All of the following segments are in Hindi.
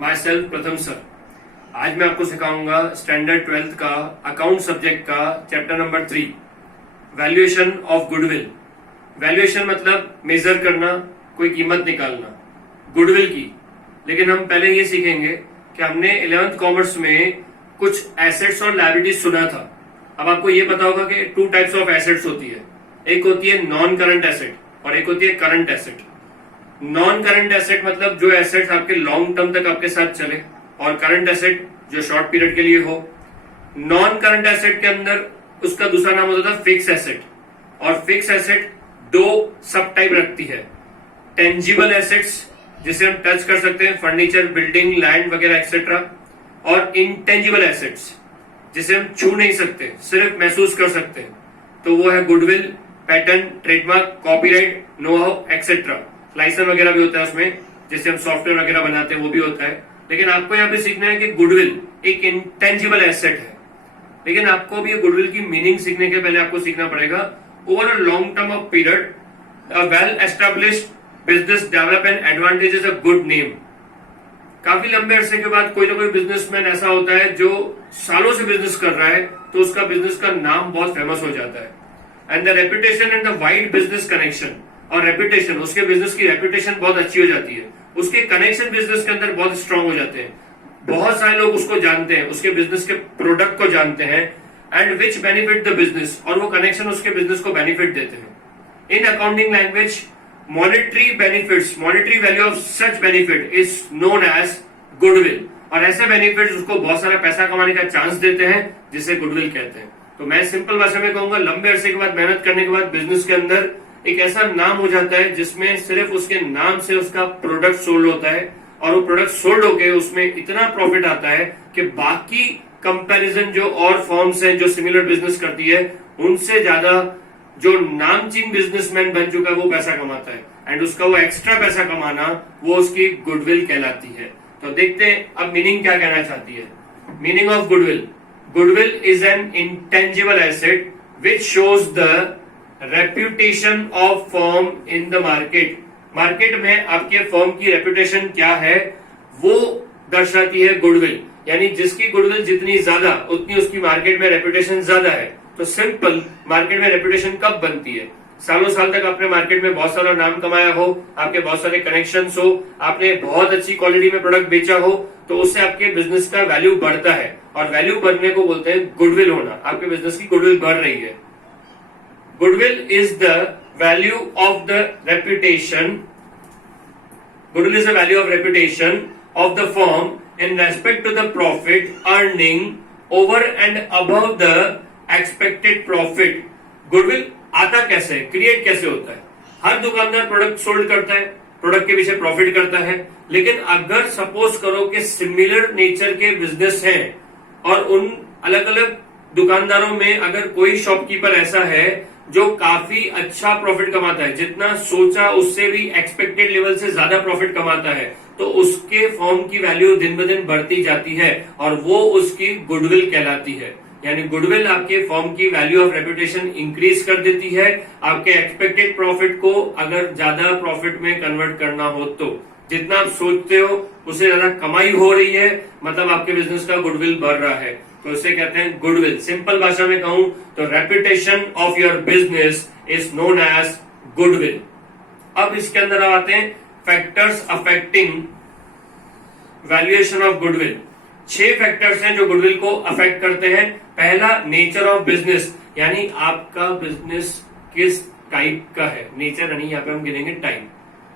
माई सेल्फ प्रथम सर। आज मैं आपको सिखाऊंगा स्टैंडर्ड 12th का अकाउंट सब्जेक्ट का chapter number 3, valuation of goodwill. Valuation मतलब मेजर करना, कोई कीमत निकालना गुडविल की। लेकिन हम पहले ये सीखेंगे कि हमने 11th कॉमर्स में कुछ एसेट्स और लायबिलिटीज सुना था। अब आपको ये पता होगा कि 2 टाइप्स ऑफ एसेट्स होती है, एक होती है नॉन करंट एसेट और एक होती है current asset. Non current asset मतलब जो एसेट आपके लॉन्ग टर्म तक आपके साथ चले, और करंट एसेट जो शॉर्ट पीरियड के लिए हो। नॉन करंट एसेट के अंदर उसका दूसरा नाम होता था फिक्स एसेट, और फिक्स एसेट 2 सब टाइप रखती है। टेंजिबल एसेट्स जिसे हम टच कर सकते हैं, फर्नीचर, बिल्डिंग, लैंड वगैरह एक्सेट्रा, और इनटेंजिबल एसेट्स जिसे हम छू नहीं सकते, सिर्फ महसूस कर सकते हैं, तो वो है goodwill, pattern, trademark, copyright, know how etcetera. Licence वगैरह भी होता है उसमें, जिससे हम सॉफ्टवेयर वगैरह बनाते हैं, वो भी होता है। लेकिन आपको यहाँ पे सीखना है कि गुडविल एक इंटेंजिबल एसेट है। लेकिन आपको भी गुडविल की मीनिंग सीखने के पहले आपको सीखना पड़ेगा over a long term of period a well established business develop and advantages a good name. काफी लंबे अरसे के बाद कोई ना कोई बिजनेसमैन ऐसा होता है जो सालों से बिजनेस कर रहा है, तो उसका बिजनेस का नाम बहुत फेमस हो जाता है। And the reputation and the wide business connection, और रेपुटेशन, उसके बिजनेस की रेपुटेशन बहुत अच्छी हो जाती है, उसके कनेक्शन बिजनेस के अंदर बहुत स्ट्रांग हो जाते हैं, बहुत सारे लोग उसको जानते हैं, उसके बिजनेस के प्रोडक्ट को जानते हैं, and which benefit the business, और वो कनेक्शन उसके बिजनेस को बेनिफिट देते हैं। In accounting language, monetary benefits, monetary value of such benefit is known as goodwill, और ऐसे बेनिफिट्स उसको बहुत सारा पैसा कमाने का चांस देते हैं, जिसे गुडविल कहते हैं। तो मैं सिंपल भाषा में कहूंगा, लंबे अरसे के बाद मेहनत करने के बाद बिजनेस के अंदर एक ऐसा नाम हो जाता है जिसमें सिर्फ उसके नाम से उसका प्रोडक्ट सोल्ड होता है, और वो प्रोडक्ट सोल्ड होके उसमें इतना प्रॉफिट आता है कि बाकी कंपैरिजन जो और फॉर्म्स हैं जो सिमिलर बिजनेस करती है, उनसे ज्यादा जो नामचीन बिजनेसमैन बन चुका है वो पैसा कमाता है, एंड उसका वो एक्स्ट्रा पैसा कमाना वो उसकी गुडविल कहलाती है। तो देखते हैं अब मीनिंग क्या कहना चाहती है। Meaning of goodwill, goodwill is an intangible asset which shows the reputation of firm in the market. Market में आपके फर्म की रेप्यूटेशन क्या है वो दर्शाती है गुडविल, यानी जिसकी गुडविल जितनी ज्यादा उतनी उसकी मार्केट में रेप्यूटेशन ज्यादा है। तो सिंपल, मार्केट में रेप्यूटेशन कब बनती है? सालों साल तक आपने मार्केट में बहुत सारा नाम कमाया हो, आपके बहुत सारे कनेक्शंस हो, आपने बहुत अच्छी क्वालिटी में प्रोडक्ट बेचा हो, तो उससे आपके बिजनेस का वैल्यू बढ़ता है, और वैल्यू बढ़ने को बोलते हैं गुडविल होना। आपके बिजनेस की गुडविल बढ़ रही है। Goodwill is the value of the reputation, goodwill is the value of reputation of the firm in respect to the profit earning over and above the expected profit। Goodwill आता कैसे, क्रिएट कैसे होता है? हर दुकानदार प्रोडक्ट सोल्ड करता है, प्रोडक्ट के पीछे प्रॉफिट करता है, लेकिन अगर सपोज करो कि सिमिलर नेचर के बिजनेस हैं, और उन अलग अलग दुकानदारों में अगर कोई शॉपकीपर ऐसा है जो काफी अच्छा प्रॉफिट कमाता है, जितना सोचा उससे भी एक्सपेक्टेड लेवल से ज्यादा प्रॉफिट कमाता है, तो उसके फर्म की वैल्यू दिन ब दिन बढ़ती जाती है, और वो उसकी गुडविल कहलाती है। यानी गुडविल आपके फर्म की वैल्यू ऑफ रेपुटेशन इंक्रीज कर देती है। आपके एक्सपेक्टेड प्रॉफिट को अगर ज्यादा प्रॉफिट में कन्वर्ट करना हो, तो जितना आप सोचते हो उससे ज्यादा कमाई हो रही है, मतलब आपके बिजनेस का गुडविल बढ़ रहा है, तो इसे कहते हैं गुडविल। सिंपल भाषा में कहूं तो reputation of your business is known as goodwill. अब इसके अंदर आते हैं factors affecting valuation of goodwill. 6 factors हैं जो गुडविल को अफेक्ट करते हैं। पहला, नेचर ऑफ बिजनेस, यानी आपका बिजनेस किस टाइप का है। नेचर यानी यहाँ पे हम गिनेंगे टाइप,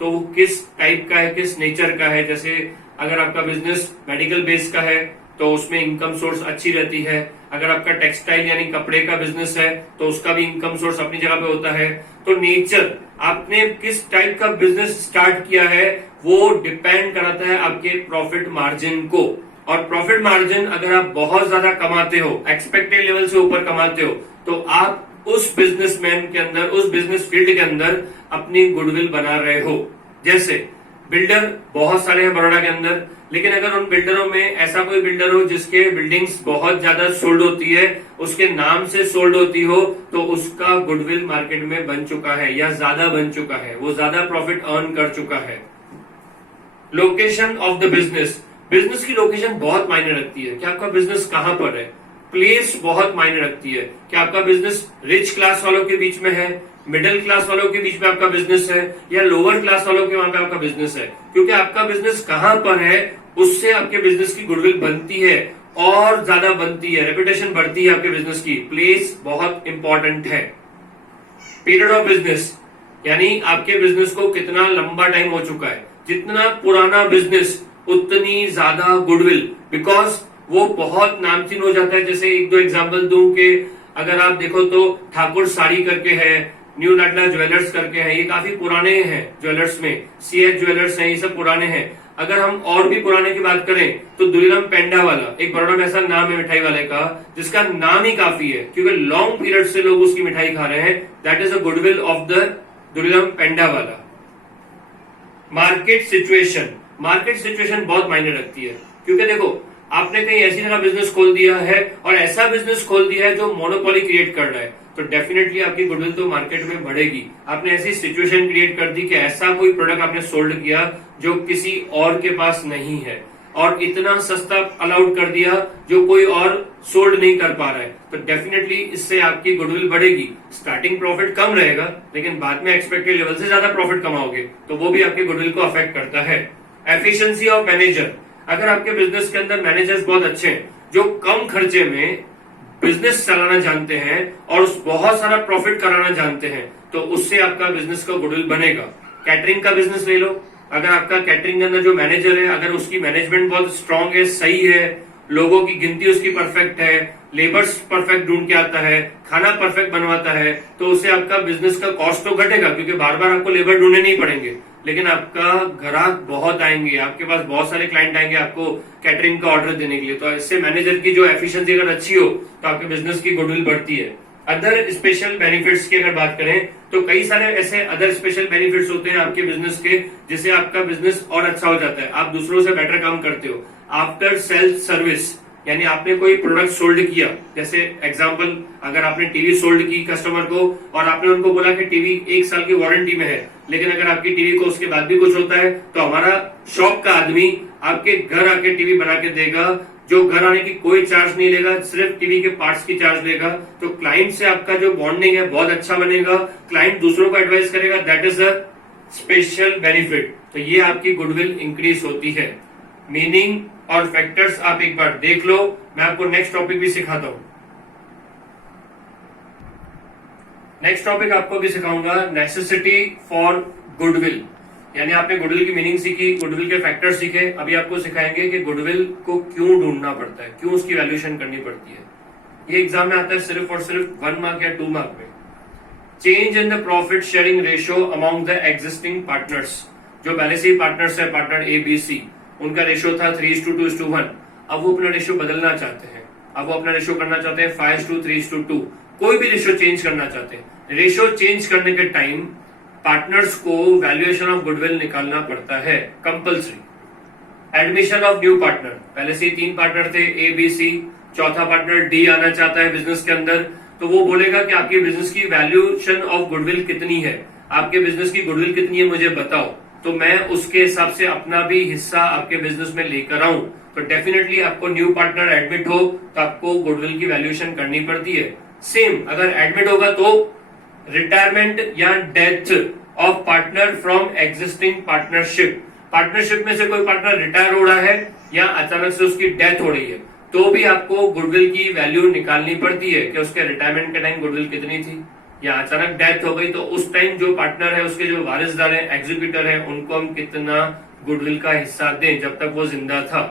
तो वो किस टाइप का है, किस नेचर का है। जैसे अगर आपका बिजनेस मेडिकल बेस का है तो उसमें इनकम सोर्स अच्छी रहती है। अगर आपका टेक्सटाइल यानी कपड़े का बिजनेस है तो उसका भी इनकम सोर्स अपनी जगह पे होता है। तो नेचर, आपने किस टाइप का बिजनेस स्टार्ट किया है वो डिपेंड कराता है आपके प्रॉफिट मार्जिन को। और प्रॉफिट मार्जिन अगर आप बहुत ज्यादा कमाते हो, एक्सपेक्टेड लेवल से ऊपर कमाते हो, तो आप उस बिजनेसमैन के अंदर, उस बिजनेस फील्ड के अंदर अपनी गुडविल बना रहे हो। जैसे बिल्डर बहुत सारे हैं बड़ौदा के अंदर, लेकिन अगर उन बिल्डरों में ऐसा कोई बिल्डर हो जिसके बिल्डिंग्स बहुत ज्यादा सोल्ड होती है, उसके नाम से सोल्ड होती हो, तो उसका गुडविल मार्केट में बन चुका है या ज्यादा बन चुका है, वो ज्यादा प्रॉफिट अर्न कर चुका है। Location of the business, business की लोकेशन बहुत मायने रखती है कि आपका बिजनेस कहां पर है। प्लेस बहुत मायने रखती है कि आपका बिजनेस रिच क्लास वालों के बीच में है, मिडिल क्लास वालों के बीच में आपका बिजनेस है, या लोअर क्लास वालों के वहां पे आपका बिजनेस है। क्योंकि आपका बिजनेस कहां पर है उससे आपके बिजनेस की गुडविल बनती है और ज्यादा बनती है, रेपुटेशन बढ़ती है आपके बिजनेस की। प्लेस बहुत इंपॉर्टेंट है। पीरियड ऑफ बिजनेस यानी आपके बिजनेस को कितना लंबा टाइम हो चुका है, जितना पुराना बिजनेस उतनी ज्यादा गुडविल, बिकॉज वो बहुत नामचीन हो जाता है। जैसे एक दो एग्जांपल दूं कि अगर आप देखो तो ठाकुर साड़ी करके है, न्यू लाडला ज्वेलर्स करके है, ये काफी पुराने हैं ज्वेलर्स में। सीएच ज्वेलर्स हैं, ये सब पुराने हैं। अगर हम और भी पुराने की बात करें तो दुलीराम पेंडा वाला, एक बड़ौदा में ऐसा नाम है मिठाई वाले का जिसका नाम ही काफी है क्योंकि लॉन्ग पीरियड से लोग उसकी मिठाई खा रहे हैं। That is a goodwill of the Duliram Penda वाला। मार्केट सिचुएशन बहुत मायने रखती है क्योंकि देखो आपने कहीं ऐसी जगह बिजनेस खोल दिया है और ऐसा बिजनेस खोल दिया है जो मोनोपोली क्रिएट कर रहा है, तो डेफिनेटली आपकी गुडविल तो मार्केट में बढ़ेगी। आपने ऐसी सिचुएशन क्रिएट कर दी कि ऐसा कोई प्रोडक्ट आपने सोल्ड किया जो किसी और के पास नहीं है और इतना सस्ता अलाउड कर दिया जो कोई और सोल्ड नहीं कर पा रहा है, तो डेफिनेटली इससे आपकी गुडविल बढ़ेगी। स्टार्टिंग प्रॉफिट कम रहेगा लेकिन बाद में एक्सपेक्टेड लेवल से ज्यादा प्रॉफिट कमाओगे, तो वो भी आपकी गुडविल को अफेक्ट करता है। एफिशिएंसी ऑफ मैनेजर, अगर आपके बिजनेस के अंदर मैनेजर्स बहुत अच्छे हैं जो कम खर्चे में बिजनेस चलाना जानते हैं और उस बहुत सारा प्रॉफिट कराना जानते हैं, तो उससे आपका बिजनेस का गुडविल बनेगा। कैटरिंग का बिजनेस ले लो, अगर आपका कैटरिंग के अंदर जो मैनेजर है अगर उसकी मैनेजमेंट बहुत स्ट्रांग है, सही है, लोगों की गिनती उसकी परफेक्ट है, लेबर्स परफेक्ट ढूंढ के आता है, खाना परफेक्ट बनवाता है, तो उससे आपका बिजनेस का कॉस्ट तो घटेगा क्योंकि बार बार आपको लेबर ढूंढने नहीं पड़ेंगे, लेकिन आपका ग्राहक बहुत आएंगे, आपके पास बहुत सारे क्लाइंट आएंगे आपको कैटरिंग का ऑर्डर देने के लिए। तो इससे मैनेजर की जो एफिशिएंसी अगर अच्छी हो तो आपके बिजनेस की गुडविल बढ़ती है। अदर स्पेशल बेनिफिट्स की अगर बात करें तो कई सारे ऐसे अदर स्पेशल बेनिफिट्स होते हैं आपके बिजनेस के जिससे आपका बिजनेस और अच्छा हो जाता है, आप दूसरों से बेटर काम करते हो। आफ्टर सेल्फ सर्विस यानी आपने कोई प्रोडक्ट सोल्ड किया, जैसे एग्जांपल अगर आपने टीवी सोल्ड की कस्टमर को और आपने उनको बोला कि टीवी 1 साल की वारंटी में है, लेकिन अगर आपकी टीवी को उसके बाद भी कुछ होता है तो हमारा शॉप का आदमी आपके घर आके टीवी बना के देगा, जो घर आने की कोई चार्ज नहीं लेगा, सिर्फ टीवी के पार्ट्स की चार्ज लेगा। तो क्लाइंट से आपका जो बॉन्डिंग है बहुत अच्छा बनेगा, क्लाइंट दूसरों को एडवाइस करेगा, that is a special benefit. तो ये आपकी गुडविल इंक्रीज होती है। मीनिंग और फैक्टर्स आप एक बार देख लो, मैं आपको नेक्स्ट टॉपिक भी सिखाता हूं। नेक्स्ट टॉपिक आपको भी सिखाऊंगा नेसेसिटी फॉर गुडविल, यानी आपने गुडविल की मीनिंग सीखी, गुडविल के फैक्टर्स सीखे, अभी आपको सिखाएंगे कि गुडविल को क्यों ढूंढना पड़ता है, क्यों उसकी वैल्यूएशन करनी पड़ती है। ये एग्जाम में आता है सिर्फ और सिर्फ 1 मार्क या 2 मार्क में। Change in the profit sharing ratio among the existing partners, जो पहले से ही पार्टनर्स है, पार्टनर ए बी सी, उनका रेशियो था 3:2:1, अब वो अपना रेशियो बदलना चाहते हैं, अब वो अपना रेशियो करना चाहते हैं 5:3:2, कोई भी रेशियो चेंज करना चाहते हैं। रेशियो चेंज करने के टाइम पार्टनर्स को वैल्यूएशन ऑफ गुडविल निकालना पड़ता है, compulsory. Admission of new partner, पहले से ही 3 पार्टनर थे ए बी सी, चौथा पार्टनर डी आना चाहता है बिजनेस के अंदर, तो वो बोलेगा कि आपके बिजनेस की वैल्यूएशन ऑफ गुडविल कितनी है, आपके बिजनेस की गुडविल कितनी है मुझे बताओ, तो मैं उसके हिसाब से अपना भी हिस्सा आपके बिजनेस में लेकर आऊं। तो डेफिनेटली आपको न्यू पार्टनर एडमिट हो तो आपको गुडविल की वैल्यूएशन करनी पड़ती है। सेम अगर एडमिट होगा तो रिटायरमेंट या death of partner from existing partnership, partnership में से कोई पार्टनर रिटायर हो रहा है या अचानक से उसकी डेथ हो रही है, तो भी आपको गुडविल की वैल्यू निकालनी पड़ती है कि उसके रिटायरमेंट के टाइम गुडविल कितनी थी, या अचानक डेथ हो गई तो उस टाइम जो पार्टनर है उसके जो वारिसदार है, एग्जीक्यूटर है, उनको हम कितना गुडविल का हिस्सा दें जब तक वो जिंदा था।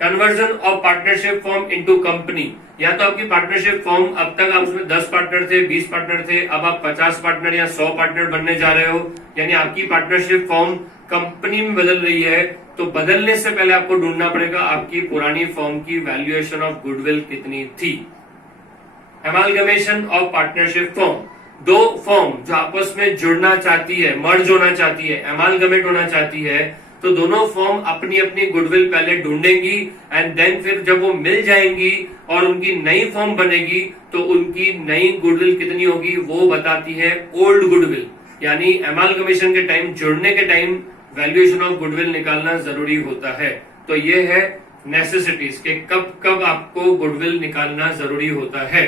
Conversion of partnership form into company, या तो आपकी पार्टनरशिप फॉर्म अब तक आप उसमें 10 पार्टनर थे, 20 पार्टनर थे, अब आप 50 पार्टनर या 100 पार्टनर बनने जा रहे हो, यानी आपकी पार्टनरशिप फॉर्म कंपनी में बदल रही है, तो बदलने से पहले आपको ढूंढना पड़ेगा आपकी पुरानी फॉर्म की वैल्यूएशन ऑफ गुडविल कितनी थी। एमालगमेशन ऑफ पार्टनरशिप फॉर्म, दो फॉर्म जो आपस में जुड़ना चाहती है, मर्ज होना चाहती है, एमालगमेट होना चाहती है, तो दोनों फॉर्म अपनी अपनी गुडविल पहले ढूंढेंगी एंड देन फिर जब वो मिल जाएंगी और उनकी नई फॉर्म बनेगी तो उनकी नई गुडविल कितनी होगी वो बताती है ओल्ड गुडविल। यानी एमालगमेशन के टाइम, जुड़ने के टाइम वैल्यूएशन ऑफ गुडविल निकालना जरूरी होता है। तो ये है नेसेसिटीज के कब कब आपको गुडविल निकालना जरूरी होता है।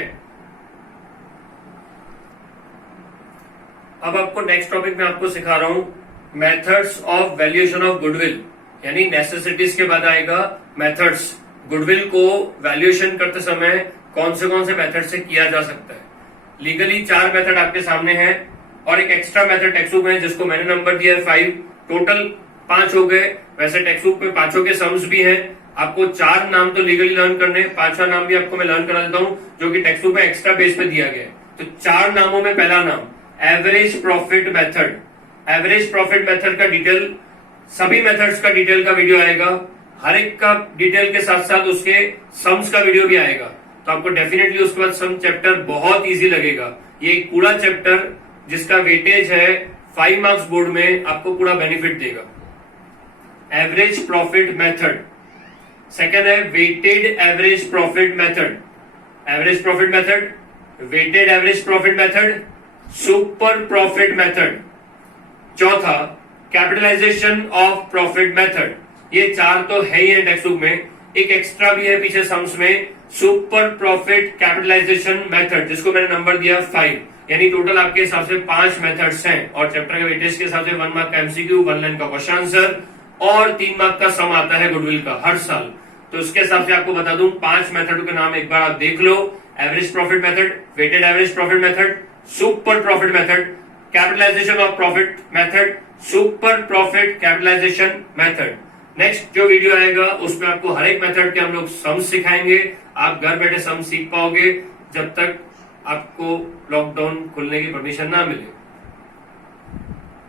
अब आपको नेक्स्ट टॉपिक में आपको सिखा रहा हूं methods of valuation of goodwill, यानी नेसेसिटीज के बाद आएगा मेथड्स। गुडविल को वैल्यूएशन करते समय कौन से मेथड से किया जा सकता है। लीगली 4 मेथड आपके सामने हैं और एक एक्स्ट्रा मेथड टेक्स्ट में जिसको मैंने नंबर दिया है 5, टोटल 5 हो गए। वैसे टेक्स्ट बुक में 5 के सम्स भी हैं। आपको 4 नाम तो लीगली लर्न करने, 5वां नाम भी आपको मैं लर्न करा देता हूं जो कि टेक्स्ट बुक में एक्स्ट्रा बेस पे दिया गया है। तो 4 नामों में पहला नाम average profit method. Average profit method का डिटेल, सभी मेथड्स का डिटेल का वीडियो आएगा, हर एक का डिटेल के साथ साथ उसके सम्स का वीडियो भी आएगा। तो आपको डेफिनेटली उसके बाद सम चैप्टर बहुत इजी लगेगा। ये एक पूरा चैप्टर जिसका वेटेज है 5 मार्क्स बोर्ड में, आपको पूरा बेनिफिट देगा। Average profit method. सेकंड है weighted average profit method. Average profit method, weighted average profit method, super profit method. चौथा कैपिटलाइजेशन ऑफ प्रॉफिट मेथड। ये 4 तो है ही है टेक्स्ट बुक में, एक एक्स्ट्रा भी है पीछे सम्स में, सुपर प्रॉफिट कैपिटलाइजेशन मेथड, जिसको मैंने नंबर दिया 5। यानी टोटल आपके हिसाब से 5 मेथड्स हैं और चैप्टर के वेटेज के हिसाब से 1 मार्क का एमसीक्यू, 1 लाइन का क्वेश्चन आंसर और 3 मार्क का सम आता है गुडविल का हर साल। तो इसके हिसाब से आपको बता दूं 5 मेथड के नाम एक बार आप देख लो। Average profit method, weighted average profit method, super profit method, capitalization of profit method, super profit capitalization method. Next जो वीडियो आएगा उसमें आपको हर एक मेथड के हम लोग सम सिखाएंगे। आप घर बैठे सम सीख पाओगे जब तक आपको लॉकडाउन खुलने की परमिशन ना मिले।